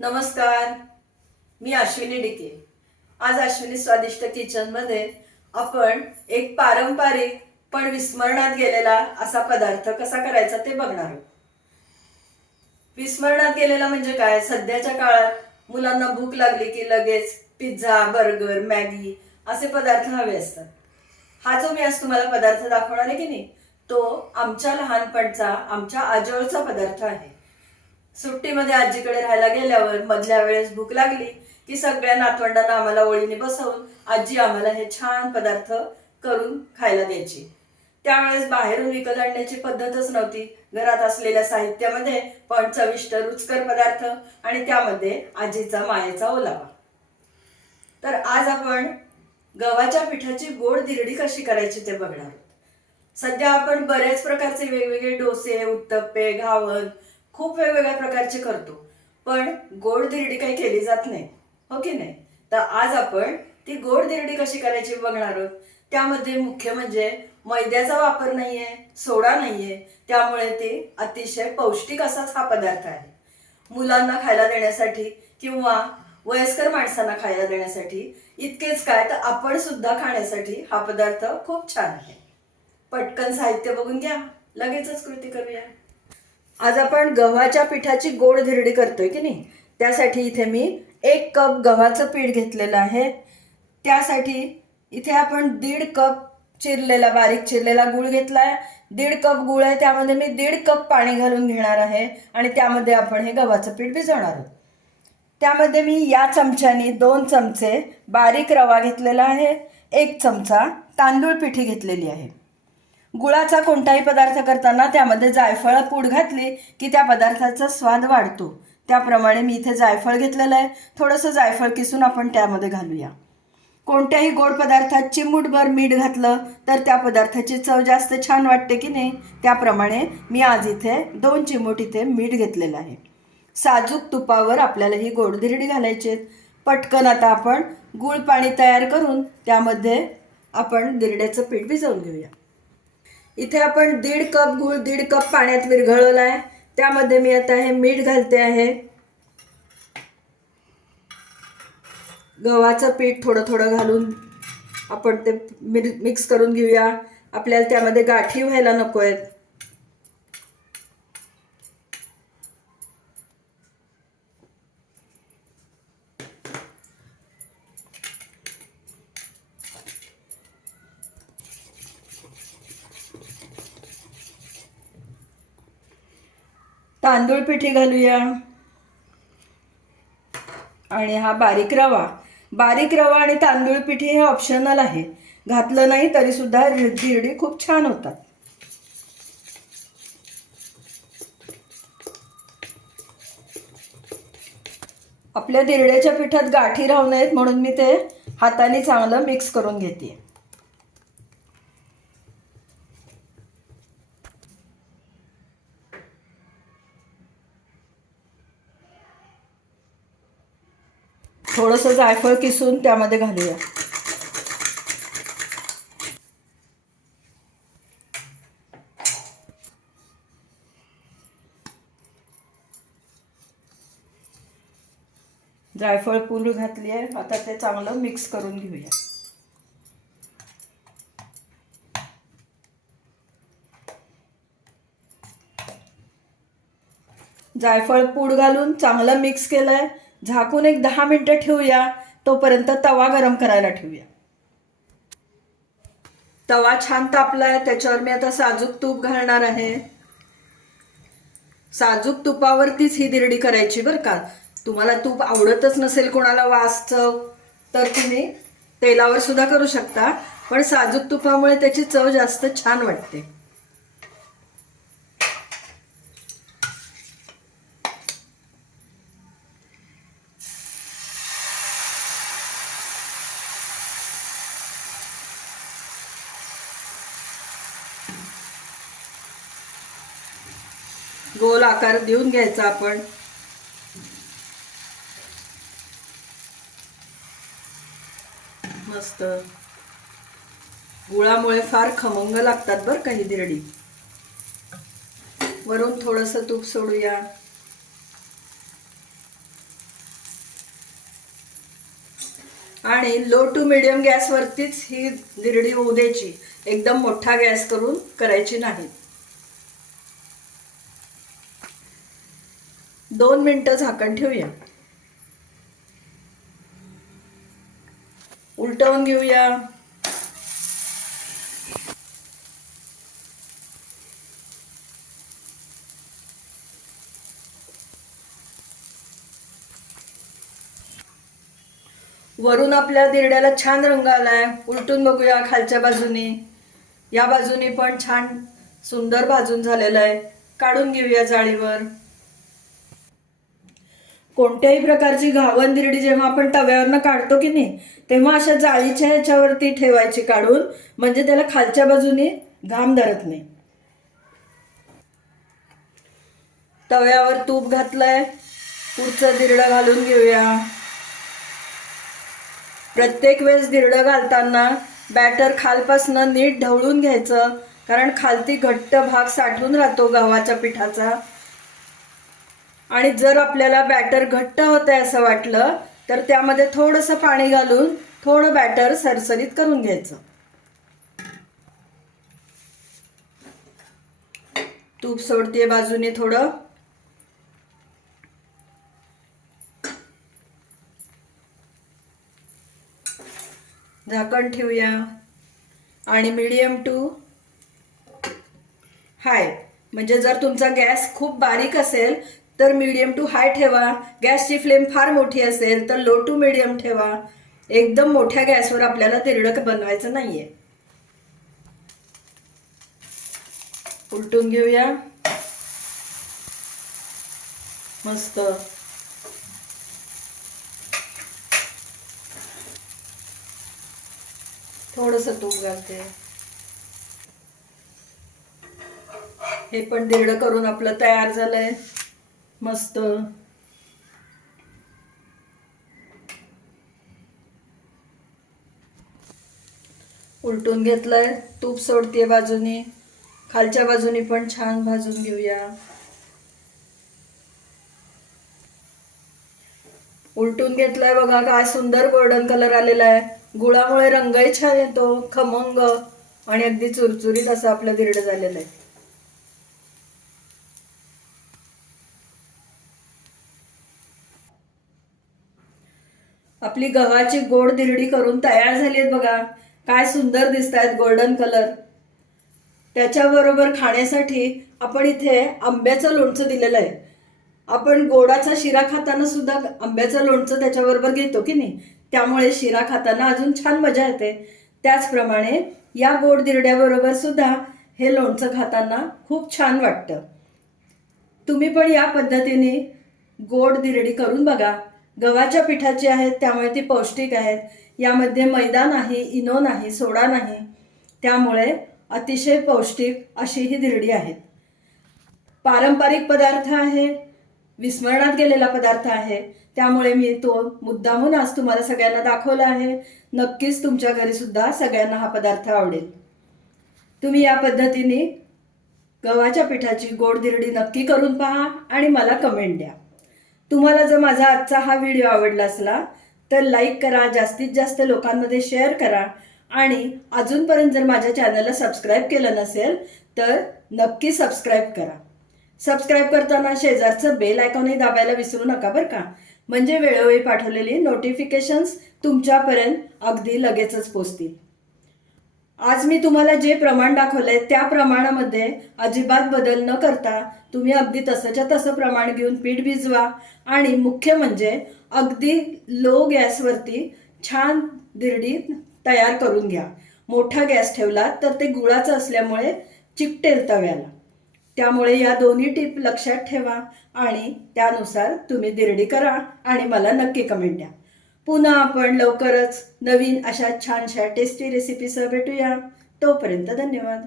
नमस्कार, मी अश्विनी डिके। आज अश्विनी स्वादिष्ट किचन मध्ये आपण एक पारंपरिक पण विस्मरणात गेलेला असा पदार्थ कसा करायचा ते बघणार आहोत। विस्मरणात गेलेला म्हणजे काय? सध्याच्या काळात मुलांना भूक लागली की लगेच पिझ्झा, बर्गर, मॅगी असे पदार्थ हवे असतात। हा जो मी आज तुम्हाला पदार्थ दाखवणार आहे की नाही, तो आमच्या लहानपणचा, आमच्या आजोळचा पदार्थ आहे। सुट्टीमध्ये आजीकडे राहायला गेल्यावर मधल्या वेळेस भूक लागली की सगळ्या नातवंडांना आम्हाला ओळीने बसवून आजी आम्हाला हे छान पदार्थ करून खायला द्यायची। त्यावेळेस बाहेरून विकत आणण्याची पद्धतच नव्हती। घरात असलेल्या साहित्यामध्ये पण चविष्ट रुचकर पदार्थ आणि त्यामध्ये आजीचा मायेचा ओलावा। तर आज आपण गव्हाच्या पिठाची गोड धिरडी कशी करायची ते बघणार आहोत। सध्या आपण बरेच प्रकारचे वेगवेगळे डोसे, उत्तप्पे, घावन खूप वेगवेगळ्या प्रकारचे करतो, पण गोड धिरडी काही केली जात नाही, हो की नाही? तर आज आपण ती गोड धिरडी कशी करायची बघणार आहोत। त्यामध्ये मुख्य म्हणजे मैद्याचा वापर नाहीये, सोडा नाहीये, त्यामुळे ते अतिशय पौष्टिक असाच हा पदार्थ आहे। मुलांना खायला देण्यासाठी किंवा वयस्कर माणसांना खायला देण्यासाठी, इतकेच काय तर आपण सुद्धा खाण्यासाठी हा पदार्थ खूप छान आहे। पटकन साहित्य बघून घ्या, लगेचच कृती करूया। आज आपण गव्हाच्या पिठाची गोड धिरडी करतोय की नाही, त्यासाठी इथे मी 1 कप गव्हाचं पीठ घेतलेलं आहे। त्यासाठी इथे आपण 1.5 कप बारीक चिरलेला गूळ घेतलाय। 1.5 कप गूळ आहे, त्यामध्ये मी 1.5 कप पाणी घालून घेणार आहे आणि त्यामध्ये आपण हे गव्हाचं पीठ भिजवणार आहोत। त्यामध्ये मी या चमच्याने 2 चमचे बारीक रवा घेतलेला आहे, 1 चमचा तांदूळ पिठी घेतलेली आहे। गुळाचा कोणताही पदार्थ करताना त्यामध्ये जायफळ पूड घातली की त्या पदार्थाचा स्वाद वाढतो, त्याप्रमाणे मी इथे जायफळ घेतलेलं आहे। थोडंसं जायफळ किसून आपण त्यामध्ये घालूया। कोणत्याही गोड पदार्थात चिमूटभर मीठ घातलं तर त्या पदार्थाची चव जास्त छान वाटते की नाही, त्याप्रमाणे मी आज इथे 2 चिमूट इथे मीठ घेतलेलं आहे। साजूक तुपावर आपल्याला ही गोड धिरडी घालायची। पटकन आता आपण गूळ पाणी तयार करून त्यामध्ये आपण धिरड्याचं पीठ भिजवून घेऊया। इथे आपण 1.5 कप गूळ 1.5 कप पाण्यात विरघळवला आहे, त्यामध्ये मी आता हे मीठ घालते आहे। गव्हाचं पीठ थोडं थोडं घालून आपण ते मिक्स करून घेऊया। आपल्याला त्यामध्ये गाठी व्हायला नको आहेत। तांदूळ पिठी घालूया आणि हा बारीक रवा आणि तांदूळ पिठी हे ऑप्शनल आहे, घातलं नाही तरी सुद्धा धिरडी खूप छान होतात। आपल्या धिरड्याच्या पिठात गाठी राहू नयेत म्हणून मी ते हाताने चांगलं मिक्स करून घेते। थोडंसं जायफळ किसून त्यामध्ये घालूया। जायफळ पूड घातली आहे, आता ते चांगलं मिक्स करून घेऊया। जायफळ पूड घालून चांगलं मिक्स केलंय, झाकून एक 10 मिनिटं ठेवूया। तोपर्यंत तवा गरम करायला ठेवूया। तवा छान तापलाय, त्याच्यावर मी आता साजूक तूप घालणार आहे। साजूक तुपावरतीच ही धिरडी करायची बरं का। तुम्हाला तूप आवडतच नसेल कोणाला वास चव, तर तुम्ही तेलावर सुद्धा करू शकता, पण साजूक तुपामुळे त्याची चव जास्त छान वाटते। गोल आकार देऊन घ्यायचा आपण। मस्त गुळामुळे फार खमंग लागतात बरं का ही धिरडी। वरून थोडंसं तूप सोडूया। आणि लो टू मिडियम गॅसवरतीच ही धिरडी होऊ द्यायची, एकदम मोठा गॅस करून करायची नाही. 2 मिनिटं झाकण ठेवूया. उलटवून घेऊया. वरून आपल्या धिरड्याला छान रंग आलाय. उलटून बघूया खालच्या बाजूने. या बाजूने पण छान सुंदर भाजून झालेलं आहे. काढून घेऊया जाळीवर. कोणत्याही प्रकारची घावन धिरडी जेव्हा आपण तव्यावरनं काढतो की नाही, तेव्हा अशा जाळीच्या ह्याच्यावरती ठेवायची काढून, म्हणजे त्याला खालच्या बाजूने घाम धरत नाही. तव्यावर तूप घातलंय. पुढचं धिरडं घालून घेऊया. प्रत्येक वेळेस धिरडं घालताना बॅटर खालपासनं नीट ढवळून घ्यायचं, कारण खालती घट्ट भाग साठून राहतो गव्हाच्या पिठाचा. आणि जर आपल्याला बॅटर घट्ट होतंय असं वाटलं तर त्यामध्ये थोडंसं पाणी घालून थोडं बॅटर सरसरीत करून घ्यायचं. तूप सोडते बाजूने थोडं. झाकण ठेवूया आणि मीडियम टू हाय, म्हणजे जर तुमचा गॅस खूप बारीक असेल तर मीडियम टू हाय ठेवा. गॅसची फ्लेम फार मोठी असेल तर लो टू मीडियम ठेवा. एकदम मोठ्या गॅसवर आपल्याला धिरडं बनवायचं नाहीये. उलटून घेऊया. मस्त. थोडंसं तूप घालते. हे पण धिरडं करून आपलं तयार झालंय. मस्त. उलटून घेतलंय. तूप सोडते बाजूनी. खालच्या बाजूनी पण छान भाजून घेऊया. उलटून घेतलंय. बघा काय सुंदर गोल्डन कलर आलेला आहे. गुळामुळे रंगही छान येतो, खमंग आणि अगदी चुरचुरीत असं आपलं धिरडं झालेलं आहे. आपली गव्हाची गोड धिरडी करून तयार झाली आहेत. बघा काय सुंदर दिसत आहेत, गोल्डन कलर. त्याच्याबरोबर खाण्यासाठी आपण इथे आंब्याचं लोणचं दिलेलं आहे. आपण गोडाचा शिरा खाताना सुद्धा आंब्याचं लोणचं त्याच्याबरोबर घेतो की नाही, त्यामुळे शिरा खाताना अजून छान मजा येते. त्याचप्रमाणे या गोड धिरड्याबरोबर सुद्धा हे लोणचं खाताना खूप छान वाटतं. तुम्ही पण या पद्धतीने गोड धिरडी करून बघा. गव्हाच्या पिठाची आहेत त्यामुळे ती पौष्टिक आहेत. यामध्ये मैदा नाही, इनो नाही, सोडा नाही, त्यामुळे अतिशय पौष्टिक अशी ही धिरडी आहे. पारंपरिक पदार्थ आहे, विस्मरणात गेलेला पदार्थ आहे, त्यामुळे मी तो मुद्दामून आज तुम्हाला सगळ्यांना दाखवला आहे. नक्कीच तुमच्या घरी सुद्धा सगळ्यांना हा पदार्थ आवडेल. तुम्ही या पद्धतीने गव्हाच्या पिठाची गोड धिरडी नक्की करून पहा आणि मला कमेंट द्या. तुम्हाला जर माझा आजचा हा व्हिडिओ आवडला असला तर लाईक करा, जास्तीत जास्त लोकांमध्ये शेअर करा आणि अजूनपर्यंत जर माझ्या चॅनलला सबस्क्राईब केलं नसेल तर नक्की सबस्क्राईब करा. सबस्क्राईब करताना शेजारचं बेल आयकॉनही दाबायला विसरू नका बरं का, म्हणजे वेळोवेळी पाठवलेली नोटिफिकेशन्स तुमच्यापर्यंत अगदी लगेचच पोचतील. आज मी तुम्हाला जे प्रमाण दाखवलंय त्या प्रमाणामध्ये अजिबात बदल न करता तुम्ही अगदी तसंच्या तसं प्रमाण घेऊन पीठ भिजवा आणि मुख्य म्हणजे अगदी लो गॅसवरती छान धिरडी तयार करून घ्या. मोठा गॅस ठेवला तर ते गुळाचं असल्यामुळे चिकटेल तव्याला. त्यामुळे या दोन्ही टिप लक्षात ठेवा आणि त्यानुसार तुम्ही धिरडी करा आणि मला नक्की कमेंट द्या. पुन्हा आपण लवकरच नवीन अशा छानशा टेस्टी रेसिपीसह भेटूया. तोपर्यंत धन्यवाद.